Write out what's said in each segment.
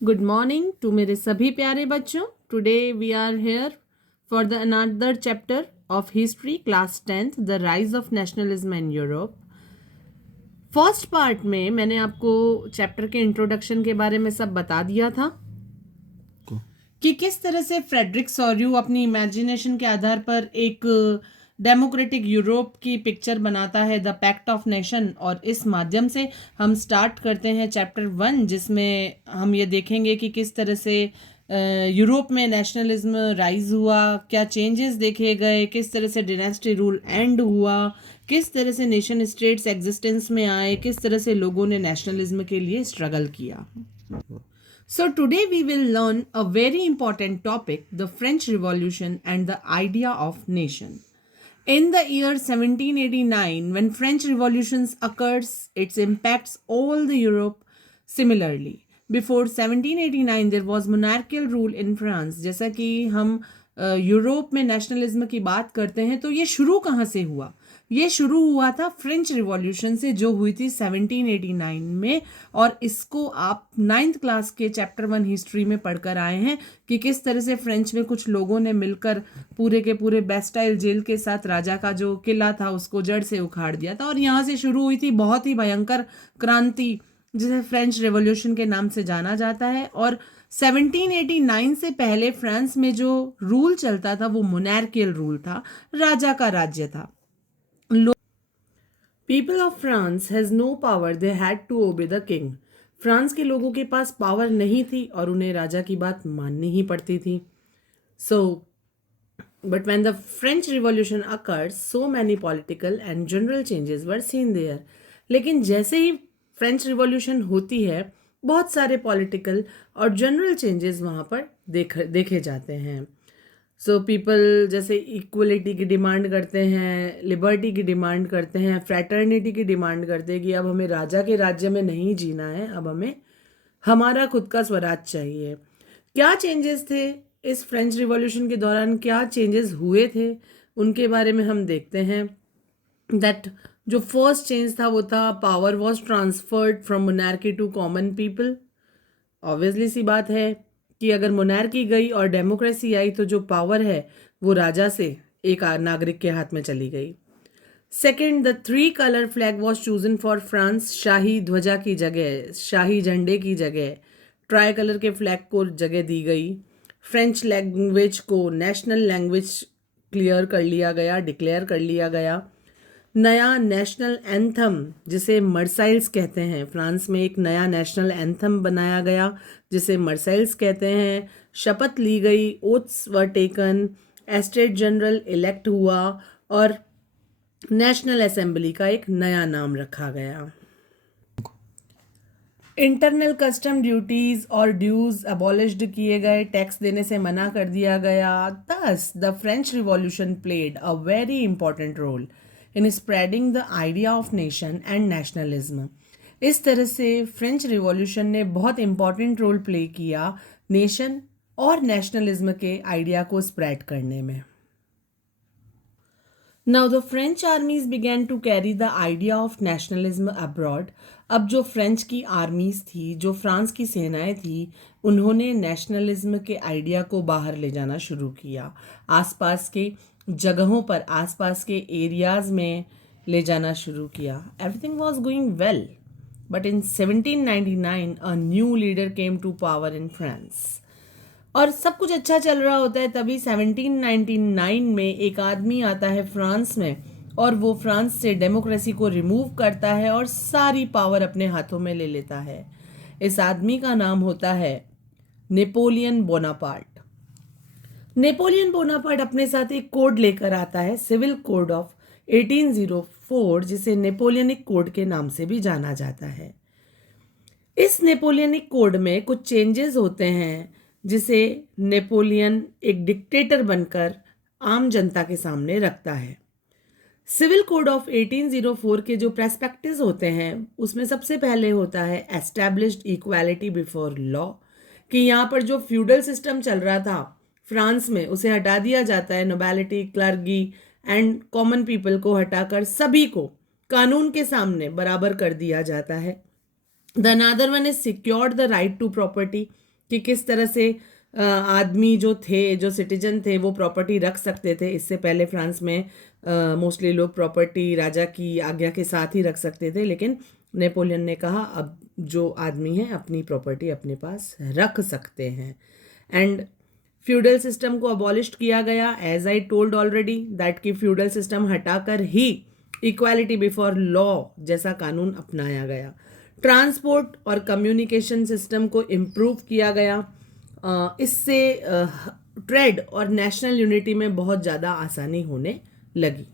Good morning to मेरे सभी प्यारे बच्चों. Today we are here for the another chapter of history class 10th the rise of nationalism in Europe. First part में मैंने आपको chapter के इंट्रोडक्शन के बारे में सब बता दिया था कि किस तरह से फ्रेडरिक सॉर्यू अपनी इमेजिनेशन के आधार पर एक डेमोक्रेटिक यूरोप की पिक्चर बनाता है, द पैक्ट ऑफ नेशन. और इस माध्यम से हम स्टार्ट करते हैं चैप्टर 1, जिसमें हम ये देखेंगे कि किस तरह से यूरोप में नेशनलिज्म राइज हुआ, क्या चेंजेस देखे गए, किस तरह से डिनेस्टी रूल एंड हुआ, किस तरह से नेशन स्टेट्स एग्जिस्टेंस में आए, किस तरह से लोगों ने नेशनलिज्म के लिए स्ट्रगल किया. So today we will learn a very important topic, the French Revolution and the idea of nation. In the year 1789, when French Revolution occurs, it impacts all the Europe similarly. Before 1789, there was monarchical rule in France. जैसा कि हम Europe में nationalism की बात करते हैं, तो ये शुरू कहाँ से हुआ? ये शुरू हुआ था फ्रेंच रिवॉल्यूशन से, जो हुई थी 1789 में. और इसको आप 9th क्लास के चैप्टर 1 हिस्ट्री में पढ़कर आए हैं कि किस तरह से फ्रेंच में कुछ लोगों ने मिलकर पूरे के पूरे बेस्टाइल जेल के साथ राजा का जो किला था उसको जड़ से उखाड़ दिया था. और यहाँ से शुरू हुई थी बहुत ही भयंकर क्रांति, जिसे फ्रेंच रेवोल्यूशन के नाम से जाना जाता है. और 1789 से पहले फ्रांस में जो रूल चलता था वो मोनार्कियल रूल था, राजा का राज्य था. People of France has no power, they had to obey the king. France के लोगों के पास पावर नहीं थी और उन्हें राजा की बात माननी ही पड़ती थी. सो but when the French Revolution occurred, so many political and general changes were seen there. लेकिन जैसे ही फ्रेंच रिवॉल्यूशन होती है, बहुत सारे पॉलिटिकल और जनरल चेंजेस वहाँ पर देखे जाते हैं. सो पीपल जैसे इक्वलिटी की डिमांड करते हैं, लिबर्टी की डिमांड करते हैं, फ्रैटर्निटी की डिमांड करते हैं कि अब हमें राजा के राज्य में नहीं जीना है, अब हमें हमारा खुद का स्वराज चाहिए. क्या चेंजेस थे इस फ्रेंच रिवॉल्यूशन के दौरान, क्या चेंजेस हुए थे, उनके बारे में हम देखते हैं. दैट जो फर्स्ट चेंज था वो था power was transferred from monarchy to common people. Obviously सी बात है कि अगर मोनार्की गई और डेमोक्रेसी आई तो जो पावर है वो राजा से एक नागरिक के हाथ में चली गई. Second, the 3 colour flag was chosen for France. शाही ध्वजा की जगह, शाही झंडे की जगह ट्राई कलर के फ्लैग को जगह दी गई. फ्रेंच लैंग्वेज को नेशनल लैंग्वेज डिक्लेयर कर लिया गया. नया नेशनल एंथम, जिसे मर्साइल्स कहते हैं, फ्रांस में एक नया नेशनल एंथम बनाया गया जिसे मर्साइल्स कहते हैं. शपथ ली गई, oaths were taken, estate general elect हुआ और नेशनल असेंबली का एक नया नाम रखा गया. इंटरनल कस्टम ड्यूटीज और ड्यूज अबॉलिश्ड किए गए, टैक्स देने से मना कर दिया गया. Thus the French revolution played a very important role in spreading the idea of nation and nationalism. इस तरह से फ्रेंच रिवॉल्यूशन ने बहुत इंपॉर्टेंट रोल प्ले किया नेशन और नेशनलिज्म के आइडिया को स्प्रेड करने में. Now the French armies began to carry the idea of nationalism abroad. अब जो फ्रेंच की आर्मीज थी, जो फ्रांस की सेनाएं थी, उन्होंने नेशनलिज्म के आइडिया को बाहर ले जाना शुरू किया, आसपास के जगहों पर, आसपास के एरियाज में ले जाना शुरू किया. Everything was going well, but in 1799 a new leader came to power in France. और सब कुछ अच्छा चल रहा होता है, तभी 1799 में एक आदमी आता है फ्रांस में और वो फ्रांस से डेमोक्रेसी को रिमूव करता है और सारी पावर अपने हाथों में ले लेता है. इस आदमी का नाम होता है नेपोलियन बोनापार्ट. नेपोलियन बोनापार्ट अपने साथ एक कोड लेकर आता है, सिविल कोड ऑफ 1804, जिसे नेपोलियनिक कोड के नाम से भी जाना जाता है. इस नेपोलियनिक कोड में कुछ चेंजेस होते हैं जिसे नेपोलियन एक डिक्टेटर बनकर आम जनता के सामने रखता है. सिविल कोड ऑफ 1804 के जो प्रेस्पेक्टिव्स होते हैं उसमें सबसे पहले होता है एस्टैब्लिश्ड इक्वालिटी बिफोर लॉ, कि यहाँ पर जो फ्यूडल सिस्टम चल रहा था फ्रांस में उसे हटा दिया जाता है. नोबैलिटी, क्लर्गी एंड कॉमन पीपल को हटाकर सभी को कानून के सामने बराबर कर दिया जाता है. The another one is secured the right to property. कि किस तरह से आदमी जो थे, जो सिटीजन थे, वो प्रॉपर्टी रख सकते थे। इससे पहले फ्रांस में मोस्टली लोग प्रॉपर्टी राजा की आज्ञा के साथ ही रख सकते थे, लेकिन नेपोलियन ने कहा अब जो आदमी है अपनी प्रॉपर्टी अपने पास रख सकते हैं। एंड फ्यूडल सिस्टम को अबॉलिश किया गया, as I told already that कि फ्यूडल सिस्टम हटाकर ही इक्वालिटी बिफोर लॉ जैसा कानून अपनाया गया। ट्रांसपोर्ट और कम्युनिकेशन सिस्टम को इम्प्रूव किया गया। इससे ट्रेड और नेशनल यूनिटी में बहुत ज़्यादा आसानी होने लगी।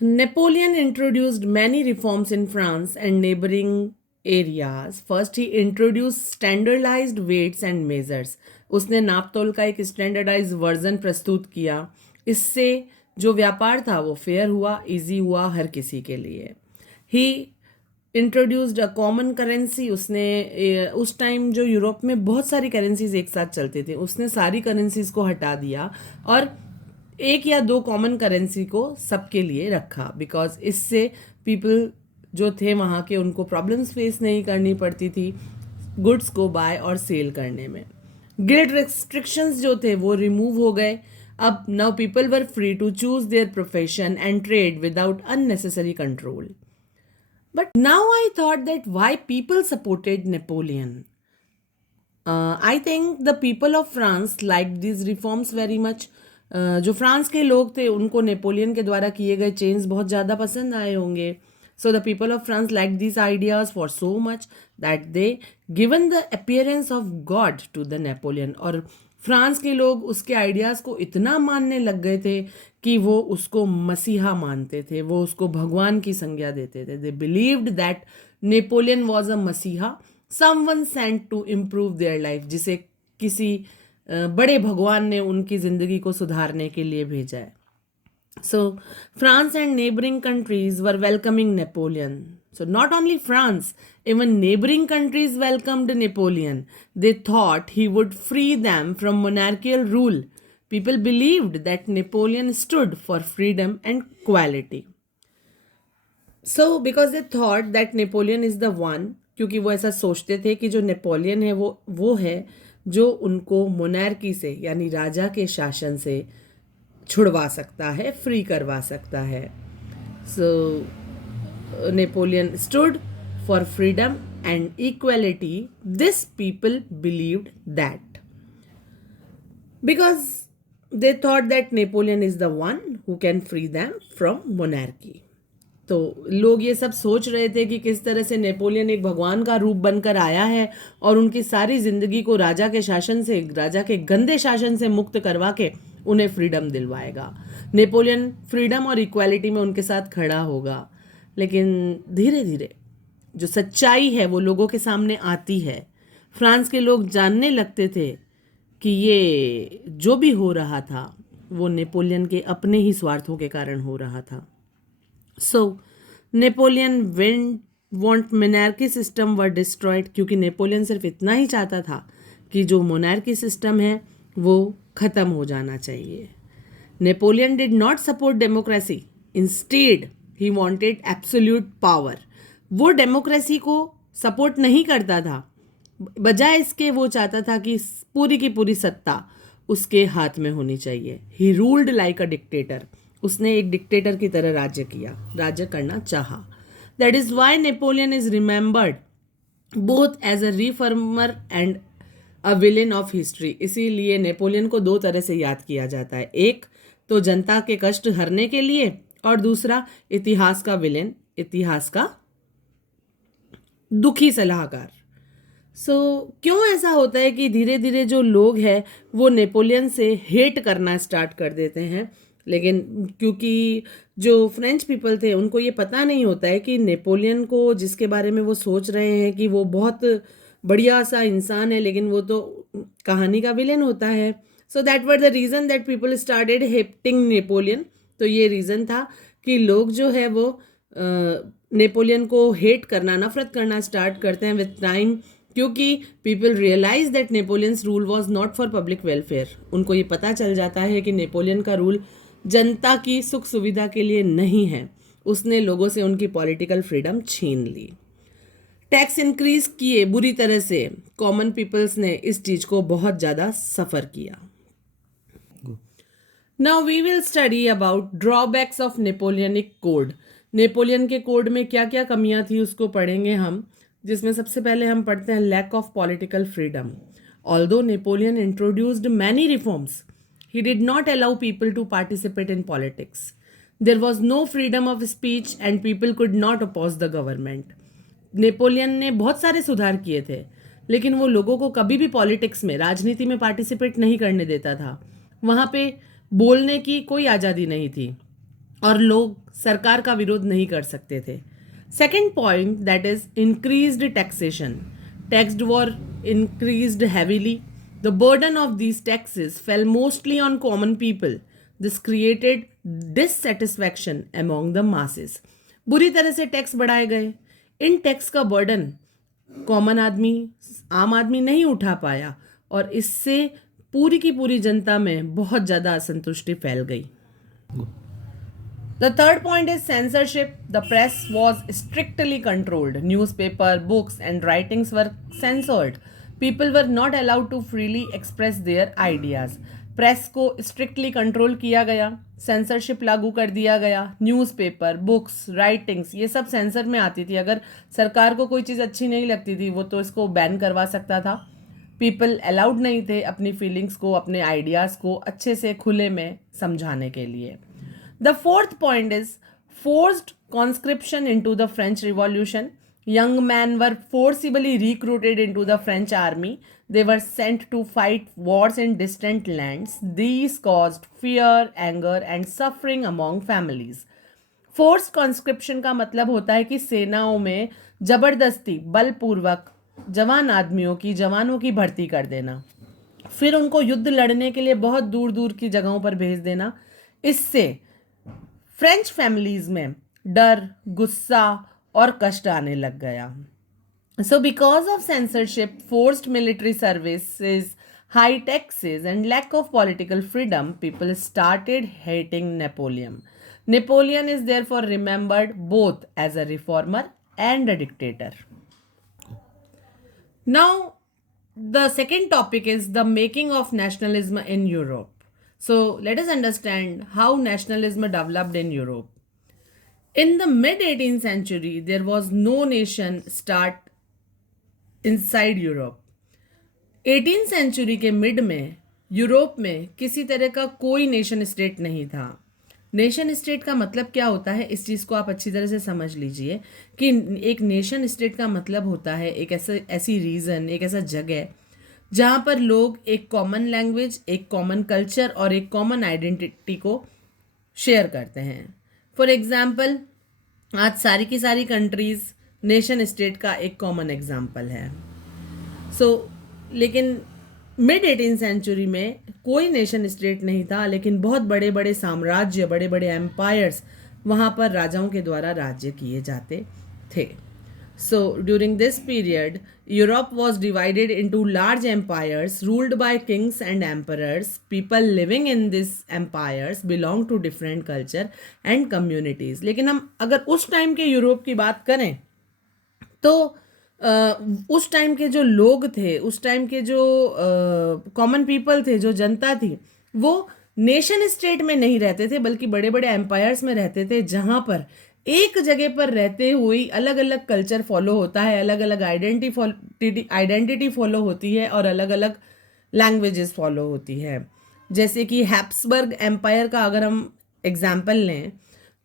Napoleon introduced many reforms in France and neighboring areas. First, he introduced standardized weights and measures. उसने नापतोल का एक स्टैंडर्डाइज वर्जन प्रस्तुत किया। इससे जो व्यापार था वो फेयर हुआ, इजी हुआ हर किसी के लिए। ही इंट्रोड्यूस्ड अ कॉमन करेंसी। उसने उस टाइम जो यूरोप में बहुत सारी करेंसीज एक साथ चलते थे, उसने सारी करेंसीज को हटा दिया और एक या दो कॉमन करेंसी को सबके लिए रखा, बिकॉज इससे पीपल जो थे वहाँ के उनको प्रॉब्लम्स फेस नहीं करनी पड़ती थी गुड्स को बाय और सेल करने में। गिल्ड रिस्ट्रिक्शंस जो थे वो रिमूव हो गए। अब now people were free to choose their profession and trade without unnecessary control. But now I thought that why people supported Napoleon. I think the people of France like this reforms very much. जो France के लोग थे उनको Napoleon के द्वारा किए गए change बहुत ज़्यादा पसंद आए होंगे। So the people of France like this ideas for so much that they given the appearance of god to the Napoleon. और फ्रांस के लोग उसके आइडियाज़ को इतना मानने लग गए थे कि वो उसको मसीहा मानते थे, वो उसको भगवान की संज्ञा देते थे। They believed that Napoleon was a मसीहा, someone sent to improve their life, जिसे किसी बड़े भगवान ने उनकी जिंदगी को सुधारने के लिए भेजा है। सो France and neighbouring countries were welcoming Napoleon. So not only France, even neighboring countries welcomed Napoleon. They thought he would free them from monarchical rule. People believed that Napoleon stood for freedom and equality. So because they thought that Napoleon is the one, क्योंकि वो ऐसा सोचते थे कि जो Napoleon है वो है जो उनको मोनार्की से यानी राजा के शासन से छुड़वा सकता है, फ्री करवा सकता है। So Napoleon stood for freedom and equality. This people believed that because they thought that Napoleon is the one who can free them from monarchy. तो लोग ये सब सोच रहे थे कि किस तरह से नेपोलियन एक भगवान का रूप बनकर आया है और उनकी सारी जिंदगी को राजा के शासन से, राजा के गंदे शासन से मुक्त करवा के उन्हें फ्रीडम दिलवाएगा। नेपोलियन फ्रीडम और इक्वालिटी में उनके साथ खड़ा होगा। लेकिन धीरे धीरे जो सच्चाई है वो लोगों के सामने आती है। फ्रांस के लोग जानने लगते थे कि ये जो भी हो रहा था वो नेपोलियन के अपने ही स्वार्थों के कारण हो रहा था। So Napoleon want monarchy system were destroyed, क्योंकि नेपोलियन सिर्फ इतना ही चाहता था कि जो मोनार्की सिस्टम है वो ख़त्म हो जाना चाहिए। Napoleon did not support democracy, instead he wanted absolute power. वो डेमोक्रेसी को सपोर्ट नहीं करता था, बजाय इसके वो चाहता था कि पूरी की पूरी सत्ता उसके हाथ में होनी चाहिए। He ruled like a dictator. उसने एक डिक्टेटर की तरह राज्य करना चाहा। That is why Napoleon is remembered both as a reformer and a villain of history. इसीलिए नेपोलियन को दो तरह से याद किया जाता है, एक तो जनता के कष्ट हरने के लिए और दूसरा इतिहास का विलेन, इतिहास का दुखी सलाहकार। सो क्यों ऐसा होता है कि धीरे धीरे जो लोग हैं वो नेपोलियन से हेट करना स्टार्ट कर देते हैं, लेकिन क्योंकि जो फ्रेंच पीपल थे उनको ये पता नहीं होता है कि नेपोलियन को जिसके बारे में वो सोच रहे हैं कि वो बहुत बढ़िया सा इंसान है, लेकिन वो तो कहानी का विलेन होता है। So that were the reason that people started hating Napoleon. तो ये रीज़न था कि लोग जो है वो नेपोलियन को हेट करना, नफरत करना स्टार्ट करते हैं विद टाइम, क्योंकि people realize that Napoleon's rule was not for public welfare. उनको ये पता चल जाता है कि नेपोलियन का रूल जनता की सुख सुविधा के लिए नहीं है, उसने लोगों से उनकी पॉलिटिकल फ्रीडम छीन ली। टैक्स इंक्रीज किए बुरी तरह से, कॉमन पीपल्स ने इस चीज को बहुत ज्यादा सफर किया. Now we will study about drawbacks of Napoleonic code. Napoleon के कोड में क्या क्या कमियां थी उसको पढ़ेंगे हम, जिसमें सबसे पहले हम पढ़ते हैं lack of political freedom. Although Napoleon introduced many reforms, he did not allow people to participate in politics. There was no freedom of speech and people could not oppose the government. Napoleon ने बहुत सारे सुधार किए थे, लेकिन वो लोगों को कभी भी पॉलिटिक्स में, राजनीति में पार्टिसिपेट नहीं करने देता था. वहाँ पे बोलने की कोई आज़ादी नहीं थी और लोग सरकार का विरोध नहीं कर सकते थे. Second point, that is increased taxation. Tax were increased heavily. The burden of these taxes fell mostly on common people. This created dissatisfaction among the masses. बुरी तरह से टैक्स बढ़ाए गए. इन टैक्स का बर्डन कॉमन आदमी, आम आदमी नहीं उठा पाया और इससे पूरी की पूरी जनता में बहुत ज़्यादा असंतुष्टि फैल गई. The third point is censorship. The press was strictly controlled. Newspaper, books and writings were censored. People were not allowed to freely express their ideas. Press को स्ट्रिक्टली कंट्रोल किया गया, सेंसरशिप लागू कर दिया गया. न्यूज़पेपर, बुक्स, राइटिंग्स ये सब sensor में आती थी. अगर सरकार को कोई चीज़ अच्छी नहीं लगती थी वो तो इसको बैन करवा सकता था. पीपल अलाउड नहीं थे अपनी फीलिंग्स को, अपने आइडियाज़ को अच्छे से खुले में समझाने के लिए. The fourth point is forced conscription into the French revolution. Young men were forcibly recruited into the French army. They were sent to fight wars in distant lands. These caused fear, anger and suffering among families. Forced conscription का मतलब होता है कि सेनाओं में जबरदस्ती बलपूर्वक जवानों की भर्ती कर देना, फिर उनको युद्ध लड़ने के लिए बहुत दूर दूर की जगहों पर भेज देना. इससे फ्रेंच फैमिलीज में डर, गुस्सा और कष्ट आने लग गया. So because of censorship, forced military services, high taxes and lack of political freedom, people started hating Napoleon. Napoleon is therefore remembered both as a reformer and a dictator. Now the second topic is the making of nationalism in Europe. So let us understand how nationalism developed in Europe. In the mid-18th century, there was no nation state inside Europe. 18th century के mid में Europe में किसी तरह का कोई nation state नहीं था. Nation state का मतलब क्या होता है, इस चीज़ को आप अच्छी तरह से समझ लीजिए कि एक नेशन स्टेट का मतलब होता है एक ऐसी रीजन, एक ऐसा जगह जहाँ पर लोग एक कॉमन लैंग्वेज, एक कॉमन कल्चर और एक कॉमन आइडेंटिटी को शेयर करते हैं. फॉर एग्जाम्पल, आज सारी की सारी कंट्रीज नेशन स्टेट का एक कॉमन एग्जाम्पल है. लेकिन मिड 18th सेंचुरी में कोई नेशन स्टेट नहीं था, लेकिन बहुत बड़े बड़े साम्राज्य, बड़े बड़े एम्पायर्स वहाँ पर राजाओं के द्वारा राज्य किए जाते थे. So during this period, Europe was divided into large empires ruled by kings and emperors. People living in these empires belong to different culture and communities. लेकिन हम अगर उस टाइम के यूरोप की बात करें तो उस टाइम के जो लोग थे, उस टाइम के जो कॉमन पीपल थे, जो जनता थी, वो नेशन स्टेट में नहीं रहते थे बल्कि बड़े बड़े एम्पायर्स में रहते थे, जहाँ पर एक जगह पर रहते हुए अलग अलग कल्चर फॉलो होता है, अलग अलग आइडेंटिटी फॉलो होती है और अलग अलग लैंग्वेजेस फॉलो होती है. जैसे कि हैप्सबर्ग एम्पायर का अगर हम एग्जाम्पल लें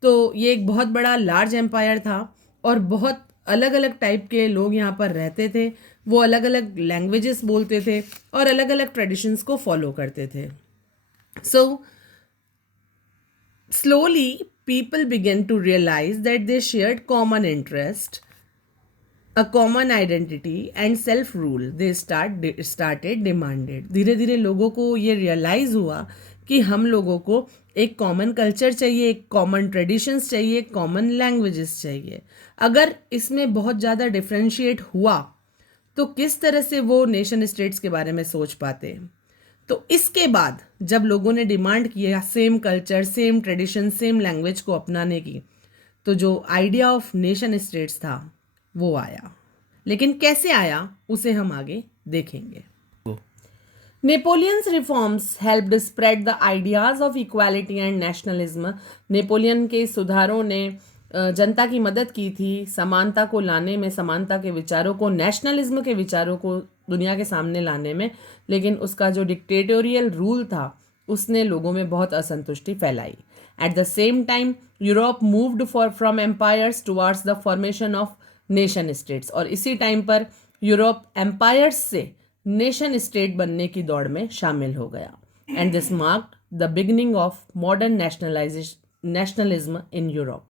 तो ये एक बहुत बड़ा लार्ज एम्पायर था और बहुत अलग अलग टाइप के लोग यहाँ पर रहते थे. वो अलग अलग लैंग्वेजेस बोलते थे और अलग अलग ट्रेडिशंस को फॉलो करते थे. सो slowly people began to realize that they shared common interest, a common identity and self rule. They started demanded. धीरे धीरे लोगों को ये रियलाइज हुआ कि हम लोगों को एक कॉमन कल्चर चाहिए, एक कॉमन ट्रेडिशंस चाहिए, कॉमन लैंग्वेजेस चाहिए. अगर इसमें बहुत ज़्यादा डिफ्रेंशिएट हुआ तो किस तरह से वो नेशन स्टेट्स के बारे में सोच पाते. तो इसके बाद जब लोगों ने डिमांड किया same culture, same tradition, same language को अपनाने की, तो जो आइडिया ऑफ नेशन स्टेट्स था वो आया. लेकिन कैसे आया उसे हम आगे देखेंगे। Napoleon's reforms helped spread the ideas of equality and nationalism. Napoleon के सुधारों ने जनता की मदद की थी समानता को लाने में, समानता के विचारों को, नेशनलिज्म के विचारों को दुनिया के सामने लाने में, लेकिन उसका जो डिक्टेटोरियल रूल था उसने लोगों में बहुत असंतुष्टि फैलाई। At the same time Europe moved from empires towards the formation of nation states, और इसी टाइम पर यूरोप एम्पायर्स से नेशन स्टेट बनने की दौड़ में शामिल हो गया। And this marked the beginning of modern nationalism in Europe.